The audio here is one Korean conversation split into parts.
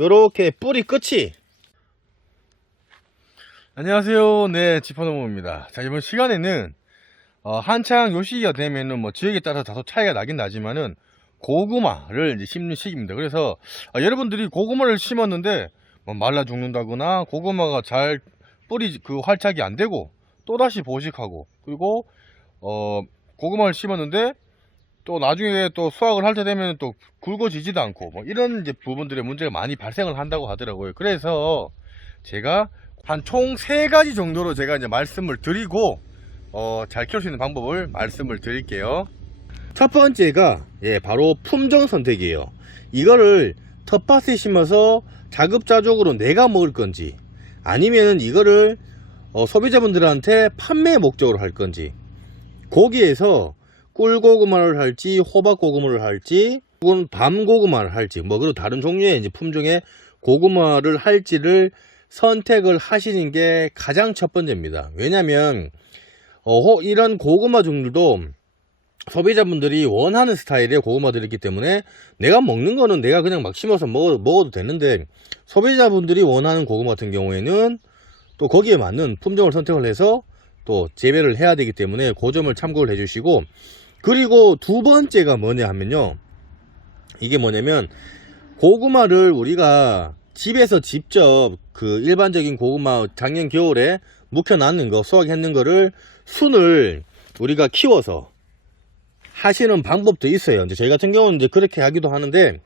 요렇게 뿌리 끝이. 안녕하세요. 네, 지퍼노모입니다. 자, 이번 시간에는 한창 요 시기가 되면은 뭐 지역에 따라서 다소 차이가 나긴 나지만은 고구마를 이제 심는 시기입니다. 그래서 여러분들이 고구마를 심었는데 뭐 말라 죽는다거나 고구마가 잘 뿌리 활착이 안 되고 또다시 보식하고, 그리고 고구마를 심었는데 또 나중에 또 수확을 할 때 되면 또 굵어지지도 않고 뭐 이런 이제 부분들의 문제가 많이 발생을 한다고 하더라고요. 그래서 제가 한 총 3가지 정도로 제가 이제 말씀을 드리고 잘 키울 수 있는 방법을 말씀을 드릴게요. 첫 번째가 바로 품종 선택이에요. 이거를 텃밭에 심어서 자급자족으로 내가 먹을 건지, 아니면 이거를 소비자분들한테 판매 목적으로 할 건지, 거기에서 꿀고구마를 할지 호박고구마를 할지 혹은 밤고구마를 할지 뭐 그리고 다른 종류의 이제 품종의 고구마를 할지를 선택을 하시는 게 가장 첫 번째입니다. 왜냐면 이런 고구마 종류도 소비자분들이 원하는 스타일의 고구마들이 있기 때문에 내가 먹는 거는 내가 그냥 막 심어서 먹어도 되는데, 소비자분들이 원하는 고구마 같은 경우에는 또 거기에 맞는 품종을 선택을 해서 또 재배를 해야 되기 때문에 그 점을 참고를 해주시고, 그리고 두 번째가 뭐냐 하면요, 이게 뭐냐면 고구마를 우리가 집에서 직접 그 일반적인 고구마 작년 겨울에 묵혀놨는 거, 수확했는 거를 순을 우리가 키워서 하시는 방법도 있어요. 이제 저희 같은 경우는 이제 그렇게 하기도 하는데,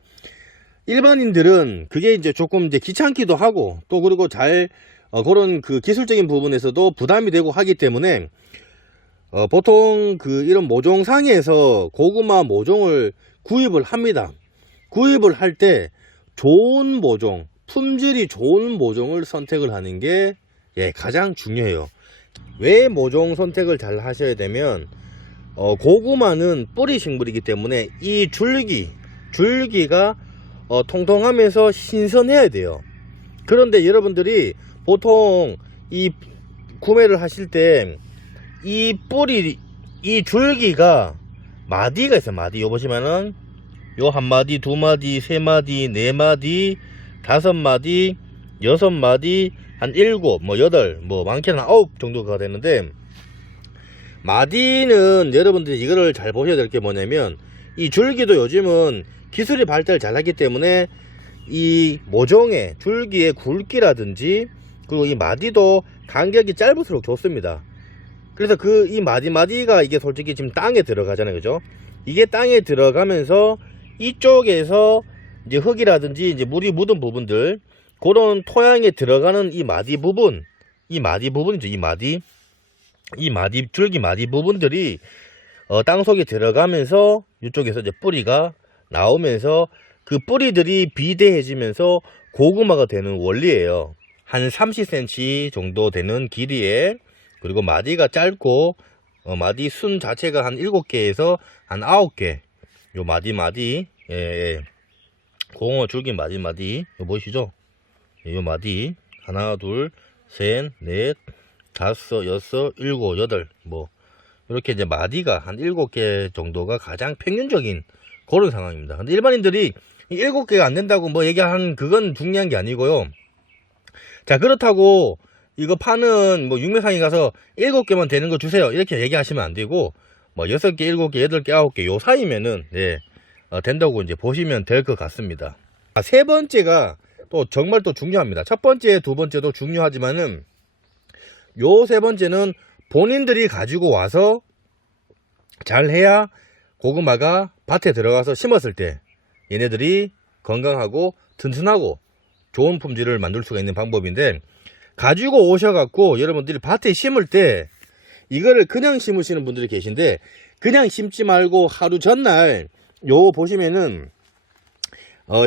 일반인들은 그게 이제 조금 이제 귀찮기도 하고 또 그리고 잘 그런 그 기술적인 부분에서도 부담이 되고 하기 때문에 보통 그 이런 모종상에서 고구마 모종을 구입을 합니다. 구입을 할 때 좋은 모종, 품질이 좋은 모종을 선택을 하는 게 가장 중요해요. 왜 모종 선택을 잘 하셔야 되면, 고구마는 뿌리 식물이기 때문에 이 줄기가 통통하면서 신선해야 돼요. 그런데 여러분들이 보통 이 구매를 하실 때 이 뿌리, 이 줄기가 마디가 있어요. 마디. 요 보시면은 요 한 마디, 두 마디, 세 마디, 네 마디, 다섯 마디, 여섯 마디, 한 일곱, 뭐 여덟, 뭐 많게는 한 9 정도가 되는데, 마디는 여러분들이 이거를 잘 보셔야 될 게 뭐냐면, 이 줄기도 요즘은 기술이 발달 잘 하기 때문에 이 모종의 줄기의 굵기라든지 그리고 이 마디도 간격이 짧을수록 좋습니다. 그래서 이 마디가 이게 솔직히 지금 땅에 들어가잖아요, 그죠? 이게 땅에 들어가면서 이쪽에서 이제 흙이라든지 이제 물이 묻은 부분들, 그런 토양에 들어가는 이 마디 부분이죠. 줄기 마디 부분들이 땅 속에 들어가면서 이쪽에서 이제 뿌리가 나오면서 그 뿌리들이 비대해지면서 고구마가 되는 원리예요. 한 30cm 정도 되는 길이에, 그리고 마디가 짧고 마디 순 자체가 한 7개에서 한 9개, 요 마디 고구마 줄기 마디 요 보이시죠? 요 마디 하나 둘 셋 넷 다섯 여섯 일곱 여덟, 뭐 이렇게 이제 마디가 한 7개 정도가 가장 평균적인 그런 상황입니다. 근데 일반인들이 7개가 안 된다고 뭐 얘기하는 그건 중요한 게 아니고요. 자, 그렇다고 이거 파는 뭐 육매상에 가서 7개만 되는 거 주세요 이렇게 얘기하시면 안 되고, 뭐 6개, 7개, 8개, 9개 요 사이면은 된다고 이제 보시면 될 것 같습니다. 세 번째가 또 정말 또 중요합니다. 첫 번째, 두 번째도 중요하지만은 요 세 번째는 본인들이 가지고 와서 잘 해야 고구마가 밭에 들어가서 심었을 때 얘네들이 건강하고 튼튼하고 좋은 품질을 만들 수가 있는 방법인데, 가지고 오셔갖고 여러분들이 밭에 심을 때 이거를 그냥 심으시는 분들이 계신데, 그냥 심지 말고 하루 전날 요 보시면은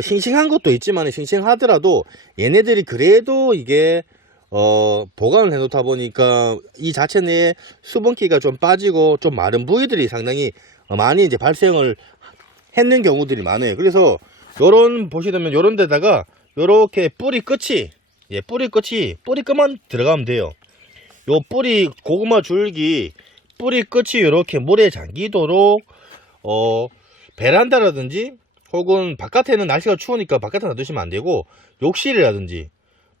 싱싱한 것도 있지만 싱싱하더라도 얘네들이 그래도 이게 보관을 해 놓다 보니까 이 자체 내에 수분기가 좀 빠지고 좀 마른 부위들이 상당히 많이 이제 발생을 했는 경우들이 많아요. 그래서 요런 보시면 요런 데다가 요렇게 뿌리 끝만 들어가면 돼요. 요 뿌리 고구마 줄기 뿌리 끝이 요렇게 물에 잠기도록 베란다라든지 혹은 바깥에는 날씨가 추우니까 바깥에 놔두시면 안 되고, 욕실이라든지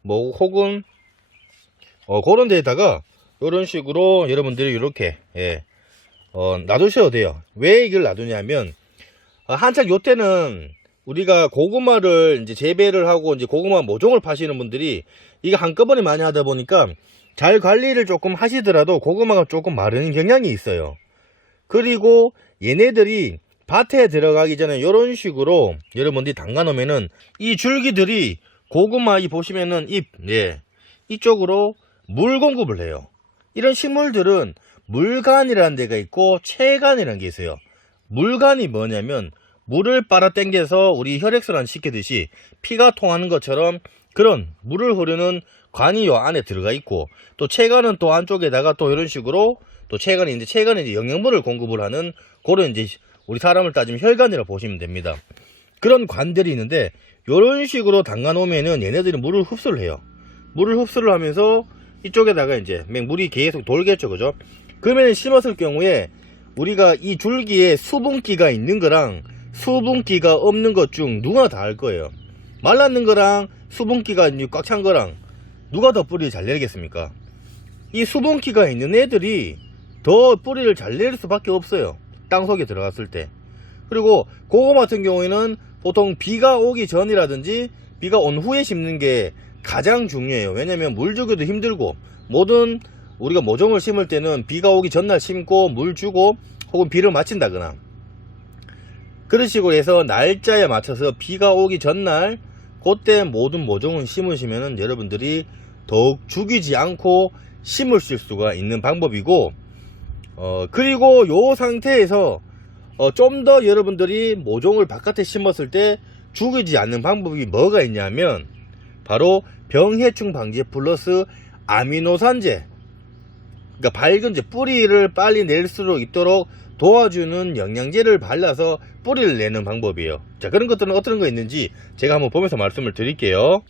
뭐 혹은 그런 데에다가 이런 식으로 여러분들이 이렇게 놔두셔도 돼요. 왜 이걸 놔두냐면 한창 요때는 우리가 고구마를 이제 재배를 하고 이제 고구마 모종을 파시는 분들이 이거 한꺼번에 많이 하다 보니까 잘 관리를 조금 하시더라도 고구마가 조금 마르는 경향이 있어요. 그리고 얘네들이 밭에 들어가기 전에 이런 식으로 여러분들이 담가 놓으면은 이 줄기들이 고구마 이 보시면은 이쪽으로 물 공급을 해요. 이런 식물들은 물간이라는 데가 있고 체간이라는 게 있어요. 물간이 뭐냐면 물을 빨아당겨서 우리 혈액순환 시키듯이 피가 통하는 것처럼 그런 물을 흐르는 관이 요 안에 들어가 있고, 또 체간은 또 안쪽에다가 또 이런 식으로 또 체간이 이제 영양분을 공급을 하는 그런 이제 우리 사람을 따지면 혈관이라고 보시면 됩니다. 그런 관들이 있는데 이런 식으로 담가 놓으면은 얘네들이 물을 흡수를 해요. 물을 흡수를 하면서 이쪽에다가 이제 물이 계속 돌겠죠, 그죠? 그러면 심었을 경우에 우리가 이 줄기에 수분기가 있는 거랑 수분기가 없는 것 중 누가 다 알 거예요. 말랐는 거랑 수분기가 꽉 찬 거랑 누가 더 뿌리를 잘 내리겠습니까? 이 수분기가 있는 애들이 더 뿌리를 잘 내릴 수밖에 없어요. 땅속에 들어갔을 때. 그리고 고구마 같은 경우에는 보통 비가 오기 전이라든지 비가 온 후에 심는 게 가장 중요해요. 왜냐면 물 주기도 힘들고, 모든 우리가 모종을 심을 때는 비가 오기 전날 심고 물 주고 혹은 비를 맞춘다거나 그런 식으로 해서 날짜에 맞춰서 비가 오기 전날 그때 모든 모종을 심으시면은 여러분들이 더욱 죽이지 않고 심으실 수가 있는 방법이고, 그리고 요 상태에서 좀 더 여러분들이 모종을 바깥에 심었을 때 죽이지 않는 방법이 뭐가 있냐면 바로 병해충 방지 플러스 아미노산제, 그러니까 밝은제, 뿌리를 빨리 낼 수 있도록 도와주는 영양제를 발라서 뿌리를 내는 방법이에요. 자, 그런 것들은 어떤 거 있는지 제가 한번 보면서 말씀을 드릴게요.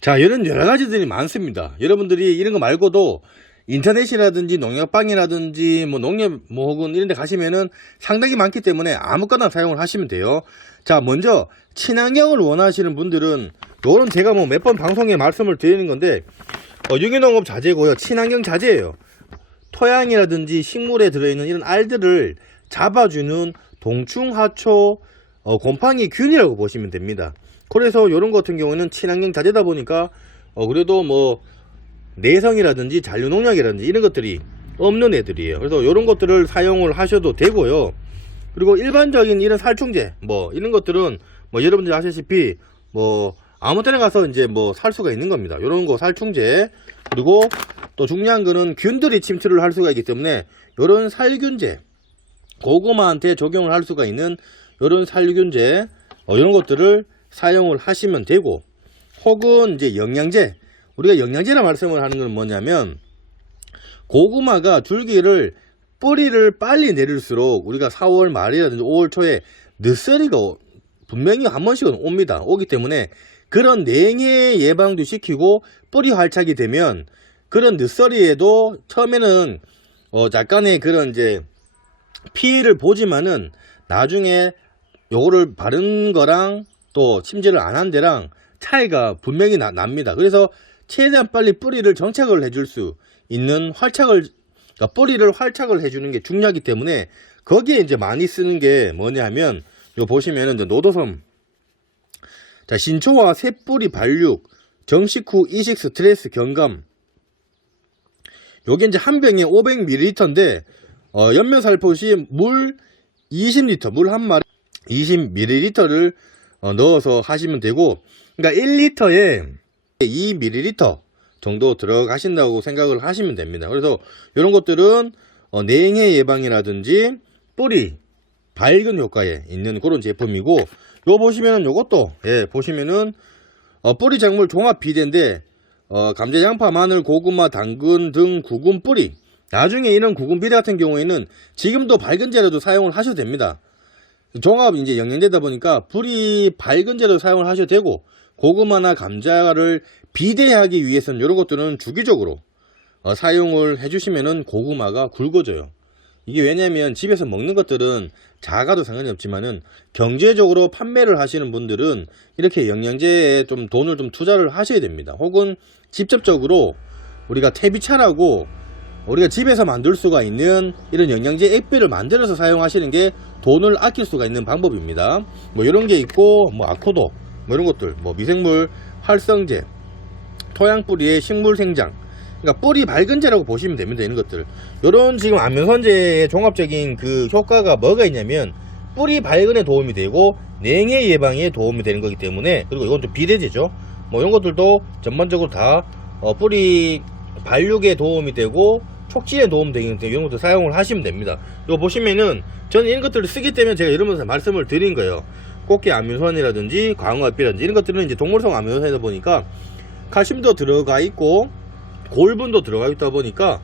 자, 이런 여러 가지들이 많습니다. 여러분들이 이런 거 말고도 인터넷이라든지 농약방이라든지 뭐 농협 뭐 혹은 이런 데 가시면은 상당히 많기 때문에 아무거나 사용을 하시면 돼요. 자, 먼저 친환경을 원하시는 분들은 요런 제가 뭐 몇 번 방송에 말씀을 드리는 건데 유기농업 자재고요. 친환경 자재예요. 토양이라든지 식물에 들어있는 이런 알들을 잡아주는 동충하초 곰팡이 균이라고 보시면 됩니다. 그래서 이런 것 같은 경우에는 친환경 자재다 보니까 그래도 뭐 내성이라든지 잔류농약이라든지 이런 것들이 없는 애들이에요. 그래서 이런 것들을 사용을 하셔도 되고요. 그리고 일반적인 이런 살충제 뭐 이런 것들은 뭐 여러분들이 아시다시피 뭐 아무 때나 가서 이제 뭐 살 수가 있는 겁니다. 이런 거 살충제, 그리고 또 중요한 거는 균들이 침투를 할 수가 있기 때문에 이런 살균제, 고구마한테 적용을 할 수가 있는 이런 살균제 이런 것들을 사용을 하시면 되고, 혹은 이제 영양제, 우리가 영양제라 말씀을 하는 건 뭐냐면 고구마가 줄기를 뿌리를 빨리 내릴수록 우리가 4월 말이라든지 5월 초에 늦서리가 분명히 한 번씩은 옵니다. 오기 때문에 그런 냉해 예방도 시키고 뿌리 활착이 되면 그런 늦서리에도 처음에는 약간의 그런 이제 피해를 보지만은 나중에 요거를 바른 거랑 또 침지를 안 한 데랑 차이가 분명히 납니다. 그래서 최대한 빨리 뿌리를 정착을 해줄 수 있는 그러니까 뿌리를 활착을 해주는 게 중요하기 때문에 거기에 이제 많이 쓰는 게 뭐냐면 요 보시면은 이제 노도섬, 자, 신초와 새뿌리 발육, 정식 후 이식 스트레스 경감, 요게 이제 한 병에 500ml인데 연면살포시 물 20L, 물 한 마리 20ml를 넣어서 하시면 되고, 그러니까 1리터에 2ml 정도 들어가신다고 생각을 하시면 됩니다. 그래서 이런 것들은 냉해 예방이라든지 뿌리 밝은 효과에 있는 그런 제품이고, 요 보시면은 요것도 보시면은 뿌리 작물 종합 비대인데 감자, 양파, 마늘, 고구마, 당근 등 구근 뿌리, 나중에 이런 구근 비대 같은 경우에는 지금도 밝은제로도 사용을 하셔도 됩니다. 종합 이제 영양제다 보니까 뿌리 밝은제로 사용을 하셔도 되고, 고구마나 감자를 비대하기 위해서는 이런 것들은 주기적으로 사용을 해주시면은 고구마가 굵어져요. 이게 왜냐면 집에서 먹는 것들은 작아도 상관이 없지만은 경제적으로 판매를 하시는 분들은 이렇게 영양제에 좀 돈을 좀 투자를 하셔야 됩니다. 혹은 직접적으로 우리가 태비차라고 우리가 집에서 만들 수가 있는 이런 영양제 액비를 만들어서 사용하시는 게 돈을 아낄 수가 있는 방법입니다. 뭐 이런 게 있고, 뭐 아코도, 뭐 이런 것들, 뭐 미생물 활성제, 토양 뿌리의 식물 생장, 그러니까 뿌리 밝은제라고 보시면 됩니다. 이런 것들. 요런 지금 안면선제의 종합적인 그 효과가 뭐가 있냐면 뿌리 밝은에 도움이 되고 냉해 예방에 도움이 되는 거기 때문에, 그리고 이건 또 비대제죠. 뭐 이런 것들도 전반적으로 다 뿌리 발육에 도움이 되고 촉진에 도움이 되기 때문에 이런 것들 사용을 하시면 됩니다. 이거 보시면은 저는 이런 것들을 쓰기 때문에 제가 이러면서 말씀을 드린 거예요. 꽃게 아미노산이라든지 광어뼈라든지 이런 것들은 이제 동물성 아미노산이다 보니까 칼슘도 들어가 있고 골분도 들어가 있다 보니까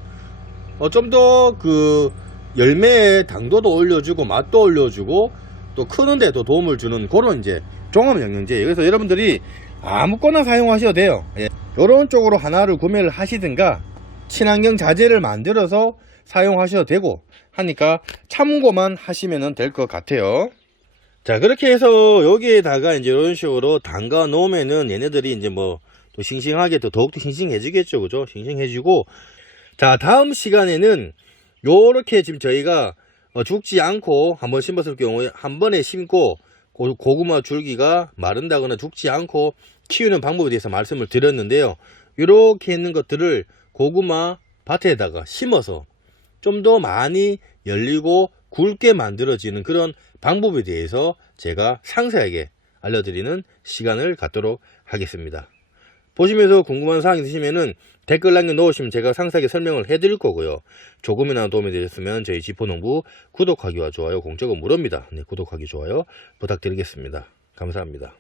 좀 더 그 열매의 당도도 올려주고 맛도 올려주고 또 크는데도 도움을 주는 그런 이제 종합 영양제예요. 그래서 여러분들이 아무거나 사용하셔도 돼요. 예. 이런 쪽으로 하나를 구매를 하시든가 친환경 자재를 만들어서 사용하셔도 되고 하니까 참고만 하시면 될 것 같아요. 자, 그렇게 해서 여기에다가 이제 이런 식으로 담가 놓으면은 얘네들이 이제 뭐 또 싱싱하게 또 더욱더 싱싱해지겠죠. 그죠? 싱싱해지고. 자, 다음 시간에는 요렇게 지금 저희가 죽지 않고 한번 심었을 경우에 한 번에 심고 고구마 줄기가 마른다거나 죽지 않고 키우는 방법에 대해서 말씀을 드렸는데요. 이렇게 있는 것들을 고구마 밭에다가 심어서 좀 더 많이 열리고 굵게 만들어지는 그런 방법에 대해서 제가 상세하게 알려드리는 시간을 갖도록 하겠습니다. 보시면서 궁금한 사항이 있으시면은 댓글 남겨놓으시면 제가 상세하게 설명을 해드릴 거고요. 조금이나마 도움이 되셨으면 저희 지포농부 구독하기와 좋아요 공짜가 무료입니다. 네, 구독하기 좋아요 부탁드리겠습니다. 감사합니다.